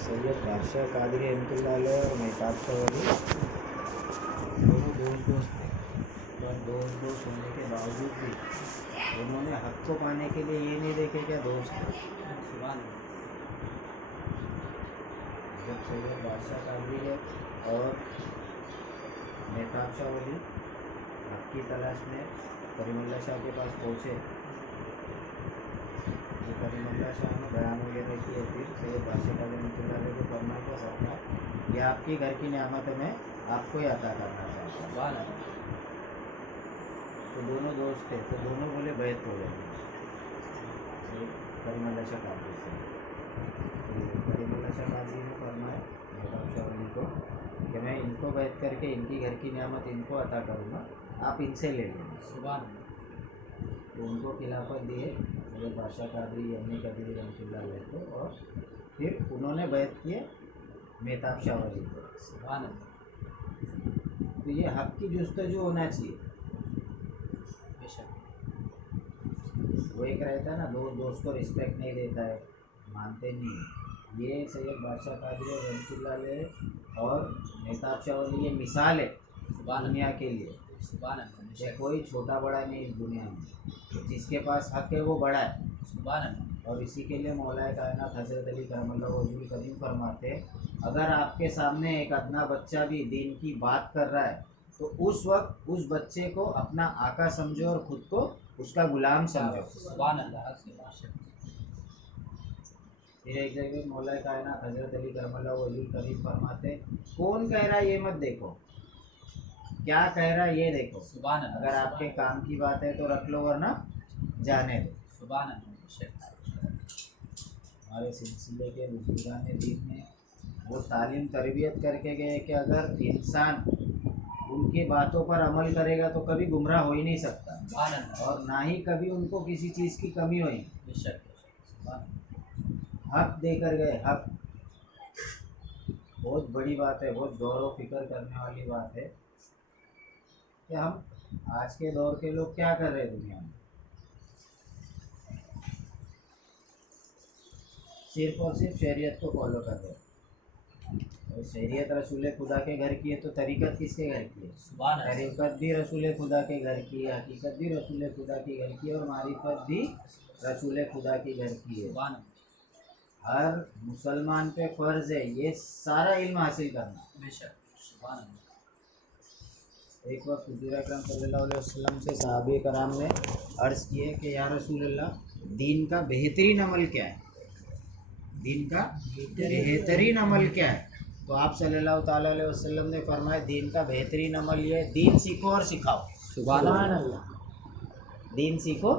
सैयद बादशाह कादरी रहमतुल्लाह अलैह और मेहताब चौधरी दोनों दोस्त थे, पर दोस्त होने के बावजूद भी उन्होंने हक को पाने के लिए ये नहीं देखे क्या दोस्त थे। जब सैयद बादशाह कादरी है और मेहताब चौधरी हक की तलाश में करीमुल्लाह शाह के पास पहुँचे, तो करीमुल्लाह शाह ने बयान वगैरह किए। फिर सैयद बादशाह कादरी रहमतुल्लाह अलैह को फरमाया कि सरकार ये आपकी घर की नियामत है, मैं आपको ही अता करना चाहता हूँ। तो दोनों दोस्त थे, तो दोनों बोले बैत हो जाएंगे करीमुल्लाह शाह कादरी से। तो करीमुल्लाह शाह कादरी ने फरमाया मेहताब चौधरी को कि मैं इनको बैत करके इनकी घर की नियामत इनको अता करूँगा, आप इनसे ले लेंगे। तो उनको खिलाफत दिए सैयद बादशाह कादरी यानी कादरी रहमतुल्लाह अलैह को, और फिर उन्होंने बैत किए मेहताब चौधरी को। तो ये हक की जुस्तजू होना चाहिए। वो एक रहता है ना, दोस्त को रिस्पेक्ट नहीं देता है, मानते नहीं है। ये सैयद बादशाह कादरी रहमतुल्लाह अलैह और मेहताब चौधरी ये मिसाल है दुनिया के लिए। ये कोई छोटा बड़ा नहीं इस दुनिया में, जिसके पास हक है वो बड़ा है। और इसी के लिए मौलाए कायनात हज़रत अली करमल्लाहु वजहुल करीम फरमाते हैं, अगर आपके सामने एक अदना बच्चा भी दीन की बात कर रहा है तो उस वक्त उस बच्चे को अपना आका समझो और खुद को उसका गुलाम समझो। फिर एक जगह मौलाए कायनात हज़रत अली करमल्लाहु वजहुल करीम फरमाते हैं, कौन कह रहा है ये मत देखो, क्या कह रहा है ये देखो। अगर आपके काम की बात है तो रख लो, वरना जाने दो। हमारे सिलसिले के बुजुर्गान दीन में वो तालीम तरबियत करके गए कि अगर इंसान उनकी बातों पर अमल करेगा तो कभी गुमराह हो ही नहीं सकता, और ना ही कभी उनको किसी चीज़ की कमी हुई। हक देकर गए, हक बहुत बड़ी बात है, बहुत गौर व फिक्र करने वाली बात है कि हम आज के दौर के लोग क्या कर रहे हैं दुनिया में। सिर्फ और सिर्फ शरीयत को फॉलो कर रहे हैं। और शरीयत रसूल खुदा के घर की है तो तरीक़त किसके घर की है? तरीक़त भी रसूल खुदा के घर की है, हकीकत भी रसूल खुदा के घर की है, और मारिफत भी रसूल खुदा के घर की है। हर मुसलमान पे फ़र्ज़ है ये सारा इल्म हासिल करना। एक वक्त हुज़ूर अकरम सल्लल्लाहु अलैहि वसल्लम से सहाबे कराम ने अर्ज़ किए कि या रसूल अल्लाह, दीन का बेहतरीन अमल क्या है? दीन का बेहतरीन अमल क्या है? तो आप सल्लल्लाहु ताला अलैहि वसल्लम ने फरमाया, दीन का बेहतरीन अमल ये है, दीन सीखो और सिखाओ। सुभान अल्लाह। दीन सीखो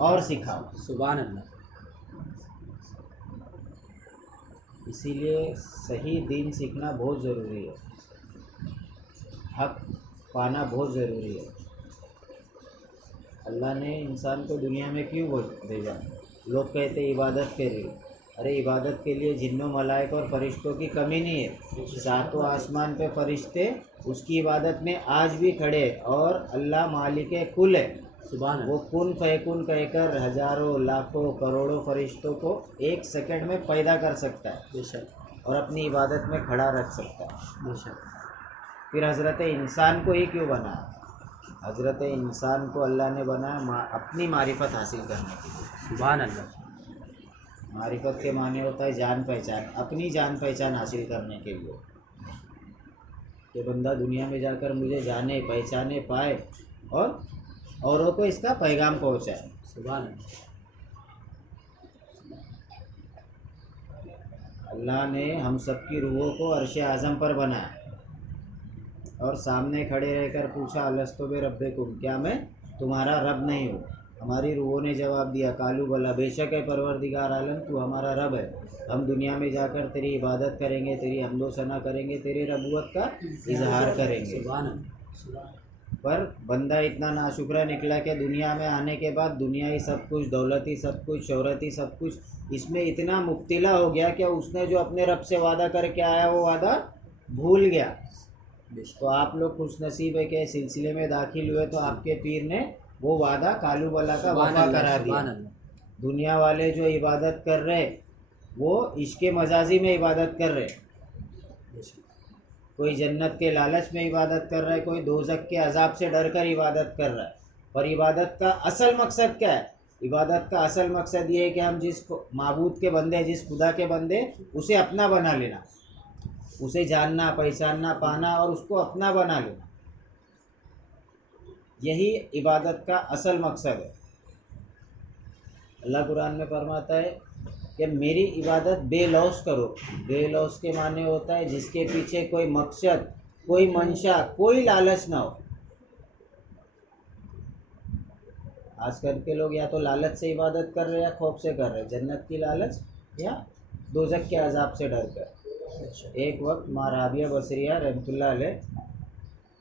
और सिखाओ। सुभान अल्लाह। इसीलिए सही दीन सीखना बहुत ज़रूरी है, हक पाना बहुत ज़रूरी है। अल्लाह ने इंसान को दुनिया में क्यों भेजा? लोग कहते हैं इबादत के लिए। अरे इबादत के लिए जिन्नों मलाइक और फरिश्तों की कमी नहीं है। सातों आसमान पे फरिश्ते उसकी इबादत में आज भी खड़े, और अल्लाह मालिक कुल है। वो कुन फयकुन कहकर हज़ारों लाखों करोड़ों फरिश्तों को एक सेकंड में पैदा कर सकता है और अपनी इबादत में खड़ा रख सकता है। फिर हज़रत इंसान को ही क्यों बनाया? हज़रत इंसान को अल्लाह ने बनाया अपनी मारिफत हासिल करने के लिए। सुभान अल्लाह। मारिफत के माने होता है जान पहचान, अपनी जान पहचान हासिल करने के लिए, कि बंदा दुनिया में जाकर मुझे जाने पहचाने पाए और औरों को इसका पैगाम पहुँचाए। सुभान अल्लाह ने हम सब की रूहों को अर्श आज़म पर बनाया और सामने खड़े रहकर पूछा, अलस्तु बिरब्बिकुम, क्या मैं तुम्हारा रब नहीं हूँ? हमारी रूहों ने जवाब दिया, कालू बला, बेशक है परवरदिगार आलम, तू हमारा रब है। हम दुनिया में जाकर तेरी इबादत करेंगे, तेरी हम्दो सना करेंगे, तेरे रबूवत का इजहार करेंगे। पर बंदा इतना नाशुक्रा निकला कि दुनिया में आने के बाद दुनिया ही सब कुछ, दौलत ही सब कुछ, शोहरत ही सब कुछ, इसमें इतना मुब्तिला हो गया कि उसने जो अपने रब से वादा करके आया वो वादा भूल गया। तो आप लोग खुश नसीब है कि सिलसिले में दाखिल हुए तो आपके पीर ने वो वादा कालू बला का वफा करा दिया। दुनिया वाले जो इबादत कर रहे वो इश्क मजाजी में इबादत कर रहे हैं, कोई जन्नत के लालच में इबादत कर रहा है, कोई दोज़ख के अजाब से डर कर इबादत कर रहा है। पर इबादत का असल मकसद क्या है? इबादत का असल मकसद ये है कि हम जिस माबूद के बंदे, जिस खुदा के बंदे, उसे अपना बना लेना, उसे जानना, पहचानना, पाना और उसको अपना बना लेना, यही इबादत का असल मकसद है। अल्लाह कुरान में फरमाता है कि मेरी इबादत बेलौस करो। बेलौस के माने होता है जिसके पीछे कोई मकसद, कोई मंशा, कोई लालच ना हो। आजकल के लोग या तो लालच से इबादत कर रहे हैं या खौफ से कर रहे हैं, जन्नत की लालच या दोज़ख के अजाब से डर कर। एक वक्त माँ राबिया बसरिया रहमतुल्लाह अलैह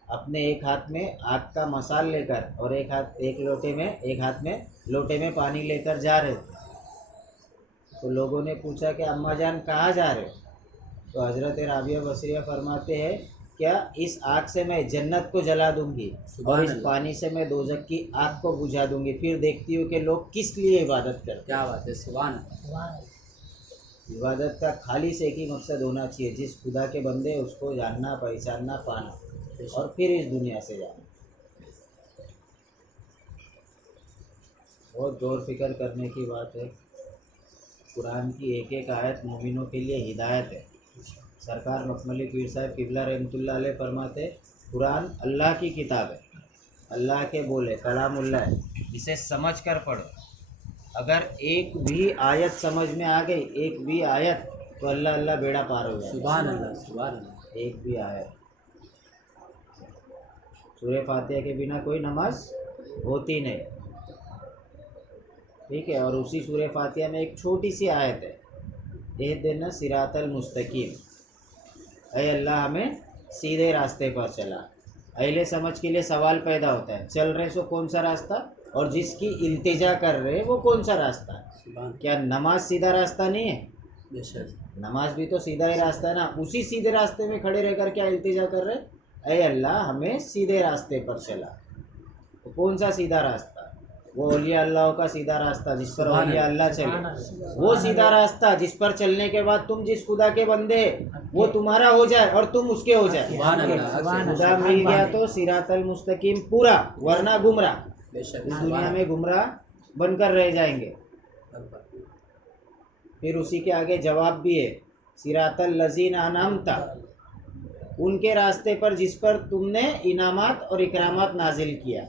अपने एक हाथ में आग का मसाल लेकर और एक हाथ में लोटे में पानी लेकर जा रहे थे। तो लोगों ने पूछा कि अम्मा जान कहाँ जा रहे हो? तो हज़रत राबिया बसरिया फरमाते हैं, क्या इस आग से मैं जन्नत को जला दूंगी और इस पानी से मैं दोज़ख की आग को बुझा दूंगी, फिर देखती हूँ कि लोग किस लिए इबादत करते हैं। क्या बात है, सुभान अल्लाह। इबादत का खालिस एक ही मकसद होना चाहिए, जिस खुदा के बंदे उसको जानना, पहचानना, पाना और फिर इस दुनिया से जाना। बहुत गौर फिक्र करने की बात है। कुरान की एक एक आयत मोमिनों के लिए हिदायत है। सरकार मखमली पीर साहब किबला रहमतुल्लाह अलैह फरमाते, कुरान अल्लाह की किताब है, अल्लाह के बोले, कलामुल्लाह है, इसे समझ कर पढ़ो। अगर एक भी आयत समझ में आ गई, एक भी आयत, तो अल्लाह अल्लाह बेड़ा पार हो जाए। सुभान अल्लाह, सुभान अल्लाह। एक भी आयत। सूरह फातिहा के बिना कोई नमाज होती नहीं, ठीक है। और उसी सूरह फातिहा में एक छोटी सी आयत है, इहदिना सिरातल मुस्तकीम, ऐ अल्लाह हमें सीधे रास्ते पर चला। अहले समझ के लिए सवाल पैदा होता है, चल रहे सो कौन सा रास्ता, और जिसकी इल्तिजा कर रहे वो कौन सा रास्ता है? क्या नमाज सीधा रास्ता नहीं है? नमाज भी तो सीधा ही रास्ता है ना। उसी सीधे रास्ते में खड़े रहकर क्या इल्तिजा कर रहे, ऐ अल्लाह हमें सीधे रास्ते पर चला। तो कौन सा सीधा रास्ता? वो औलिया अल्लाह का सीधा रास्ता जिस पर औलिया अल्लाह चले, वो सीधा रास्ता जिस पर चलने के बाद तुम जिस खुदा के बंदे वो तुम्हारा हो जाए और तुम उसके हो जाए। खुदा मिल गया तो सिरातल मुस्तकीम पूरा, वरना गुमराह। इस दुनिया में गुमराह बनकर रह जाएंगे। फिर उसी के आगे जवाब भी है, सिरातल लजीना अनअमता, उनके रास्ते पर जिस पर तुमने इनामात और इकरामात नाजिल किया।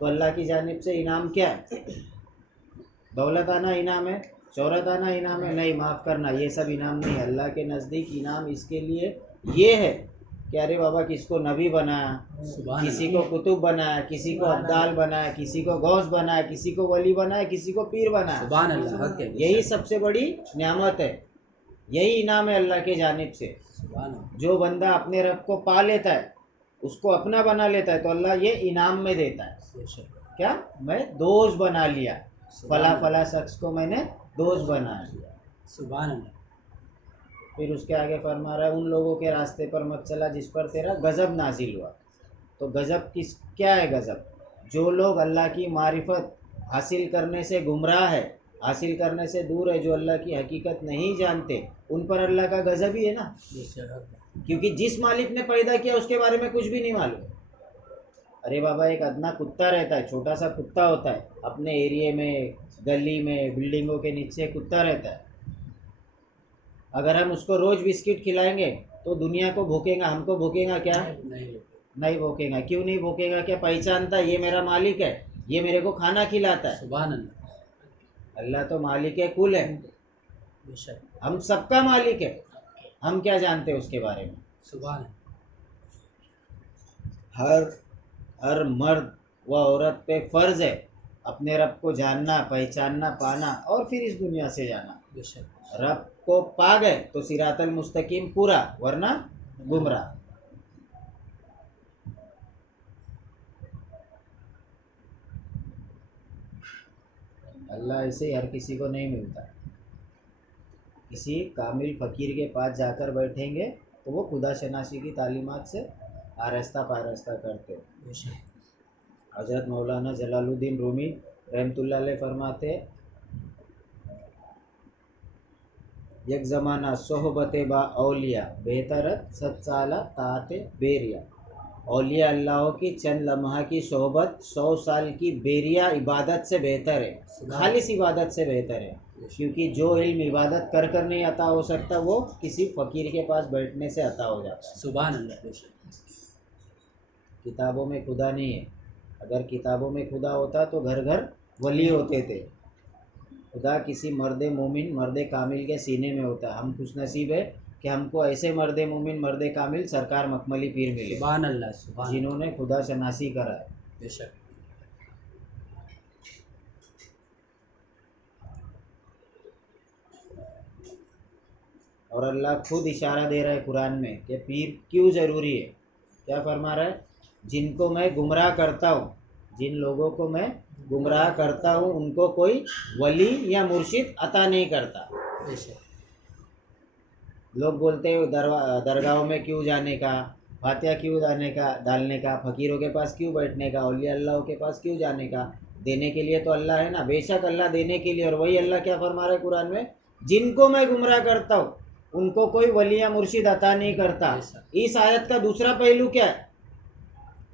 तो अल्लाह की जानिब से इनाम क्या है? दौलत आना इनाम है, शोहरत आना इनाम है? नहीं, माफ़ करना, ये सब इनाम नहीं है। अल्लाह के नज़दीक इनाम इसके लिए ये है कि अरे बाबा किसको नबी बनाया, किसी को कुतुब बनाया, किसी को अब्दाल बनाया, किसी को गौस बनाया, किसी को वली बनाया, किसी को पीर बनाया। यही सबसे बड़ी नेमत है, यही इनाम है अल्लाह के जानिब से। जो बंदा अपने रब को पा लेता है, उसको अपना बना लेता है, तो अल्लाह ये इनाम में देता है। क्या? मैं दोस्त बना लिया, फला फला शख्स को मैंने दोस्त बना लिया। सुभान अल्लाह। फिर उसके आगे फरमा रहा है, उन लोगों के रास्ते पर मत चला जिस पर तेरा गज़ब नाजिल हुआ। तो गज़ब क्या है गज़ब? जो लोग अल्लाह की मारिफत हासिल करने से गुमराह है, हासिल करने से दूर है, जो अल्लाह की हकीकत नहीं जानते, उन पर अल्लाह का गज़ब ही है ना। क्योंकि जिस मालिक ने पैदा किया उसके बारे में कुछ भी नहीं मालूम। अरे बाबा, एक अदना कुत्ता रहता है, छोटा सा कुत्ता होता है, अपने एरिए में, गली में, बिल्डिंगों के नीचे कुत्ता रहता है। अगर हम उसको रोज़ बिस्किट खिलाएंगे तो दुनिया को भूखेगा, हमको भूखेगा क्या? नहीं भूखेगा। क्यों नहीं भूखेगा? क्या पहचानता है ये मेरा मालिक है, ये मेरे को खाना खिलाता है। सुभान अल्लाह। अल्लाह तो मालिक है कुल है, हम सबका मालिक है, हम क्या जानते हैं उसके बारे में? सुभान। हर मर्द व औरत पे फ़र्ज़ है अपने रब को जानना, पहचानना, पाना और फिर इस दुनिया से जाना। रब को पा गए तो सिरातल मुस्तकीम पूरा, वरना गुमराह। अल्लाह ऐसे हर किसी को नहीं मिलता। किसी कामिल फ़कीर के पास जाकर बैठेंगे तो वो खुदा शनासी की तालीमात से आरस्ता पारस्ता करते हो। हज़रत मौलाना जलालुद्दीन रूमी रहमतुल्लाह अलैह फरमाते, یک زمانہ صحبت با اولیاء بہترت ست سالہ طاعت بیریا. اولیاء اللہ کی چند لمحہ کی صحبت 100 سال کی بیریا عبادت سے بہتر ہے، خالص عبادت سے بہتر ہے. کیونکہ جو علم عبادت کر کر نہیں عطا ہو سکتا وہ کسی فقیر کے پاس بیٹھنے سے عطا ہو جاتا ہے. سبحان اللہ. بے شک. کتابوں میں خدا نہیں ہے. اگر کتابوں میں خدا ہوتا تو گھر گھر ولی ہوتے تھے. خدا کسی مرد مومن مرد کامل کے سینے میں ہوتا ہے. ہم خوش نصیب ہے کہ ہم کو ایسے مرد مومن مرد کامل سرکار مکملی پیر ملے سبحان اللہ. سبحان اللہ. جنہوں نے خدا شناسی کرا ہے. بے شک. اور اللہ خود اشارہ دے رہا ہے قرآن میں کہ پیر کیوں ضروری ہے. کیا فرما رہا ہے؟ جن کو میں گمراہ کرتا ہوں، جن لوگوں کو میں گمراہ کرتا ہوں ان کو کوئی ولی یا مرشد عطا نہیں کرتا. بے شک. لوگ بولتے ہیں درگاہوں میں کیوں جانے کا، فاتحہ کیوں ڈالنے کا، فقیروں کے پاس کیوں بیٹھنے کا، اولیاء اللہ کے پاس کیوں جانے کا. دینے کے لیے تو اللہ ہے نا. بے شک اللہ دینے کے لیے. اور وہی اللہ کیا فرما رہا ہے قرآن میں؟ جن کو میں گمراہ کرتا ہوں ان کو کوئی ولی یا مرشد عطا نہیں کرتا. اس آیت کا دوسرا پہلو کیا ہے؟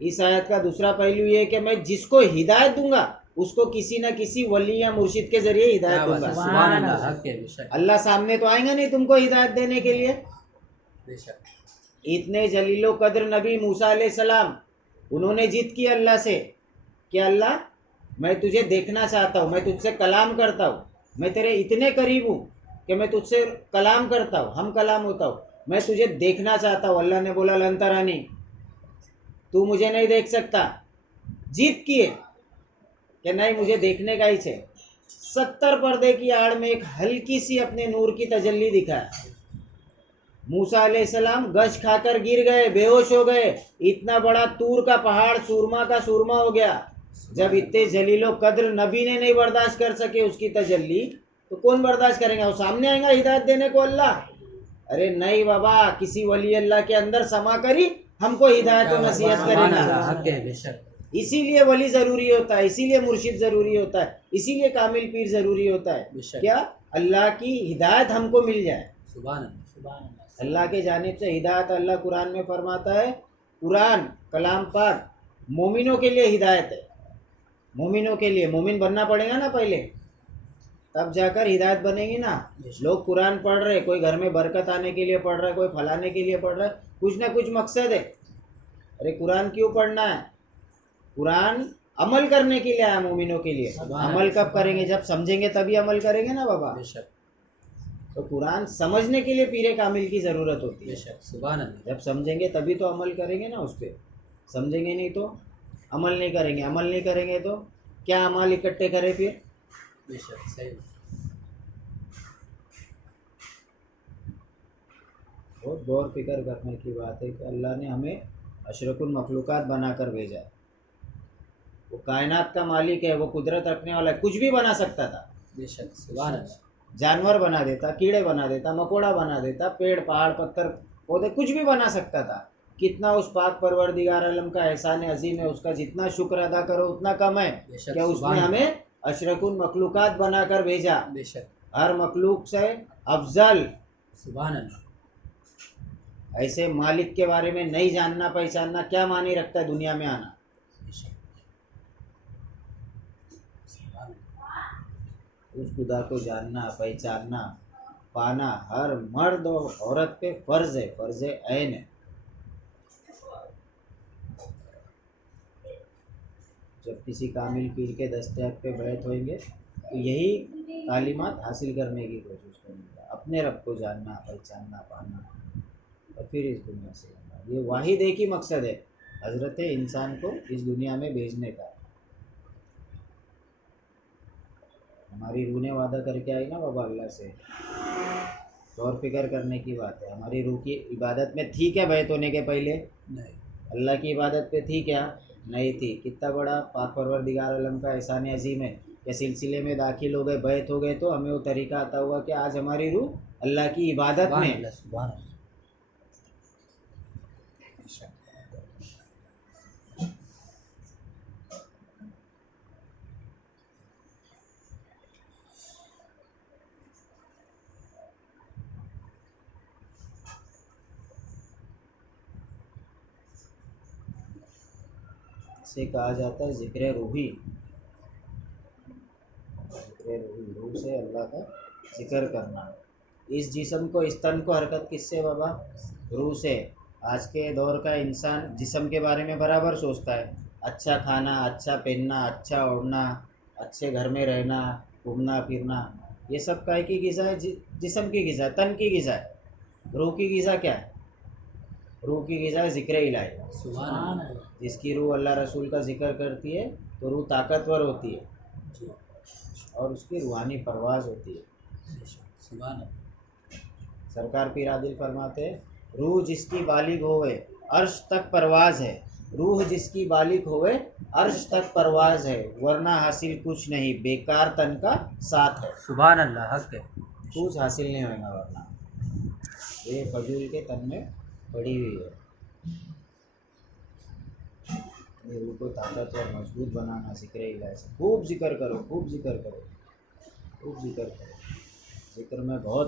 اس آیت کا دوسرا پہلو یہ ہے کہ میں جس کو ہدایت دوں گا اس کو کسی نہ کسی ولی یا مرشد کے ذریعے ہدایت دوں گا. سبحان اللہ. حق ہے. بے شک. اللہ سامنے تو آئیں گا نہیں تم کو ہدایت دینے کے لیے. بے شک. اتنے جلیل و قدر نبی موسیٰ علیہ السلام انہوں نے ضد کی اللہ سے کہ اللہ میں تجھے دیکھنا چاہتا ہوں، میں تجھ سے کلام کرتا ہوں، میں تیرے اتنے قریب ہوں کہ میں تجھ سے کلام کرتا ہوں، ہم کلام ہوتا ہوں، میں تجھے دیکھنا چاہتا ہوں. اللہ نے بولا لن ترانی، تو مجھے نہیں دیکھ سکتا. ضد کیے کہ نہیں مجھے دیکھنے کا ہی ہے. 70 پردے کی آڑ میں ایک ہلکی سی اپنے نور کی تجلی دکھایا. موسیٰ علیہ السلام گش کھا کر گر گئے، بے ہوش ہو گئے. اتنا بڑا طور کا پہاڑ سورما کا سورما ہو گیا. جب اتنے جلیل و قدر نبی نے نہیں برداشت کر سکے اس کی تجلی تو کون برداشت کریں گا؟ وہ سامنے آئیں گا ہدایت دینے کو اللہ؟ ارے نہیں بابا، کسی ولی اللہ کے اندر سما کری ہم کو ہدایت و نصیحت کرے سبحان گا. اللہ. حق ہے. بے شک. اسی لیے ولی ضروری ہوتا ہے، اسی لیے مرشد ضروری ہوتا ہے، اسی لیے کامل پیر ضروری ہوتا ہے. بے شک. کیا؟ اللہ کی ہدایت ہم کو مل جائے. سبحان اللہ. سبحان اللہ. اللہ کے جانب سے ہدایت. اللہ قرآن میں فرماتا ہے، قرآن کلام پاک مومنوں کے لیے ہدایت ہے. مومنوں کے لیے. مومن بننا پڑے گا نا پہلے، تب جا کر ہدایت بنے گی نا. لوگ قرآن پڑھ رہے، کوئی گھر میں برکت آنے کے لیے پڑھ رہا ہے، کوئی پھلانے کے لیے پڑھ رہا ہے، کچھ نہ کچھ مقصد ہے. ارے قرآن کیوں پڑھنا ہے؟ قرآن عمل کرنے کے لیے آیا مومنوں کے لیے. عمل کب کریں گے؟ جب سمجھیں گے تبھی عمل کریں گے نا بابا. بے شک. تو قرآن سمجھنے کے لیے پیر کامل کی ضرورت ہوتی بے ہے. شک. سبحان اللہ. جب سمجھیں گے تبھی تو عمل کریں گے نا اس پہ. سمجھیں گے نہیں تو عمل نہیں کریں گے. عمل نہیں کریں گے تو کیا عمل اکٹھے کرے پھر؟ بے شک. صحیح. بہت غور فکر کرنے کی بات ہے کہ اللہ نے ہمیں اشرف المخلوقات بنا کر بھیجا ہے. وہ کائنات کا مالک ہے، وہ قدرت رکھنے والا ہے. کچھ بھی بنا سکتا تھا. بے شک. سبحان اللہ. جانور بنا دیتا، کیڑے بنا دیتا، مکوڑا بنا دیتا، پیڑ پہاڑ پتھر پودے کچھ بھی بنا سکتا تھا. کتنا اس پاک پروردگار عالم کا احسان عظیم ہے، اس کا جتنا شکر ادا کرو اتنا کم ہے بے شک. کہ اس سبحان نے اللہ. ہمیں اشرف المخلوقات بنا کر بھیجا. بے شک. ہر مخلوق سے افضل. سبحان اللہ. ایسے مالک کے بارے میں نہیں جاننا پہچاننا کیا معنی رکھتا ہے دنیا میں آنا؟ بے شک. سبحان اللہ. اس خدا کو جاننا پہچاننا پانا ہر مرد و عورت پہ فرض ہے، فرض عین ہے. جب کسی کامل پیر کے دستیاب پہ بیعت ہوئیں گے تو یہی تعلیمات حاصل کرنے کی کوشش کریں گے. اپنے رب کو جاننا پہچاننا پانا اور پھر اس دنیا سے جانا. یہ واحد ایک ہی مقصد ہے حضرت انسان کو اس دنیا میں بھیجنے کا. ہماری روح نے وعدہ کر کے آئی نا بابا اللہ سے. غور فکر کرنے کی بات ہے. ہماری روح کی عبادت میں تھی کیا بیعت ہونے کے پہلے؟ نہیں. اللہ کی عبادت پہ تھی کیا؟ نہیں تھی. کتنا بڑا پاک پروردگار عالم کا احسان عظیم ہے کہ سلسلے میں داخل ہو گئے، بیعت ہو گئے تو ہمیں وہ طریقہ عطا ہوا کہ آج ہماری روح اللہ کی عبادت سبحان میں. اللہ. سبحان اللہ. بے شک. से कहा जाता है ज़िक्र रूही। ज़िक्र रूही, रूह से अल्लाह का ज़िक्र करना। इस जिस्म को, इस तन को हरकत किससे बाबा? रूह से। आज के दौर का इंसान जिस्म के बारे में बराबर सोचता है, अच्छा खाना, अच्छा पहनना, अच्छा ओढ़ना, अच्छे घर में रहना, घूमना फिरना, ये सब काय की ग़िज़ा है? जिस्म की ग़िज़ा है, तन की ग़िज़ा है। रूह की ग़िज़ा क्या है? रूह की ग़िज़ा है ज़िक्र इलाही। सुभान अल्लाह। जिसकी रूह अल्लाह रसूल का ज़िक्र करती है तो रूह ताकतवर होती है जी, और उसकी रूहानी परवाज़ होती है। बेशक। सुभान अल्लाह। सरकार पीर आदिल फरमाते हैं, रूह जिसकी बालिग होवे अर्श तक परवाज़ है। रूह जिसकी बालिग होवे अर्श तक परवाज़ है, वरना हासिल कुछ नहीं, बेकार तन का साथ है। सुभान अल्लाह, हक है। कुछ हासिल नहीं होगा वरना। ये फजूल के तन में पड़ी हुई है। ये रूह को ताकतवर मजबूत बनाना ज़िक्र इलाही से। खूब जिक्र करो, खूब जिक्र करो, खूब जिक्र करो। ज़िक्र में बहुत